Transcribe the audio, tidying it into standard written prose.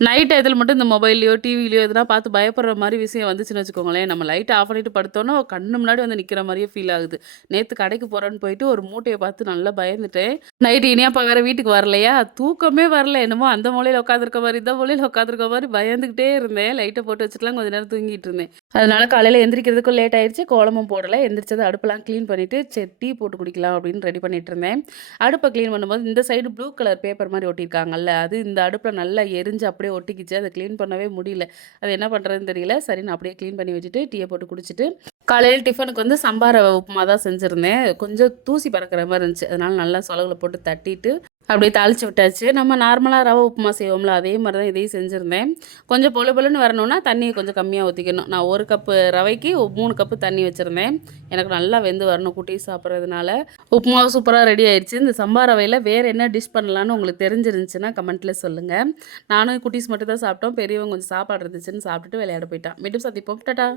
Night டயத்துல மட்டும் இந்த மொபைல்லயோ, டிவிலயோ எதுனா பார்த்து பயப்படுற மாரி விஷயம் வந்துச்சுன்னு வச்சுக்கோங்களேன், நம்ம லைட்ட ஆஃப் பண்ணிட்டு படுத்தோம்னா, கண்ணு முன்னாடி வந்து நிக்கிற மாரியே ஃபீல் ஆகுது. நேத்து கடைக்கு போறேன்னு போயிட்டு ஒரு மூட்டைய பார்த்து நல்லா பயந்துட்டேன். நைட்டு இனியாப்பா வேற வீட்டுக்கு வரலையா, தூக்கமே வரல. என்னமோ அந்த மூலையில உட்காந்துருக்க மாரி, இந்த மூலையில உட்காந்துருக்க மாரி பயந்துகிட்டே இருந்தேன். லைட்ட போட்டு வச்சுட்டுலாம் கொஞ்ச நேரம் தூங்கிட்டு இருந்தேன். அதனால காலையில எந்திரிக்கிறதுக்கும் லேட் ஆயிருச்சு. கோலமும் போடல. எந்திரிச்சதும் அடுப்பெல்லாம் கிளீன் பண்ணிட்டு, சரி டீ போட்டு குடிக்கலாம் அப்படின்னு ரெடி பண்ணிட்டு இருந்தேன். அடுப்ப கிளீன் பண்ணும்போது இந்த சைடு ப்ளூ கலர் பேப்பர் மாரி ஒட்டியிருக்காங்கல்ல, அது இந்த அடுப்புல நல்லா எரிஞ்சு அப்படியே ஒட்டிக்கிச்சு. அத கிளீன் பண்ணவே முடியல. அது என்ன பண்றதுன்னு தெரியல. சரின்னு அப்படியே கிளீன் பண்ணி வச்சுட்டு, டீய போட்டு குடிச்சிட்டு, காலையில டிஃபனுக்கு வந்து சம்பா ரவ உப்புமா தான் செஞ்சிருந்தேன். கொஞ்சம் தூசி பறக்கிற மாரி இருந்துச்சு. அதனால நல்லா சொலகுல போட்டு தட்டிட்டு, அப்படியே தாளிச்சு விட்டாச்சு. நம்ம நார்மலா ரவ உப்புமா செய்வோம்ல, அதே மாரி தான் இதையும் செஞ்சிருந்தேன். கொஞ்சம் பொல பொலன்னு வரணும்னா, தண்ணிய கொஞ்சம் கம்மியா ஊத்திக்கணும். நான் 1 கப்பு ரவைக்கு 3 கப்பு தண்ணி வச்சிருந்தேன். எனக்கு நல்லா வெந்து வரணும் குட்டீஸ் சாப்பிடுறதுனால. உப்புமாவும் சூப்பரா ரெடி ஆயிருச்சு. இந்த சம்பா ரவையில வேற என்ன டிஷ் பண்ணலான்னு உங்களுக்கு தெரிஞ்சிருந்துச்சுன்னா, கமெண்ட்ல சொல்லுங்க. நானும் குட்டீஸ் மட்டும் தான் சாப்பிட்டோம். பெரியவன் கொஞ்சம் சாப்பாடு இருந்துச்சுன்னு சாப்பிட்டுட்டு விளையாட போயிட்டான். மீண்டும் சந்திப்போம். டாடா.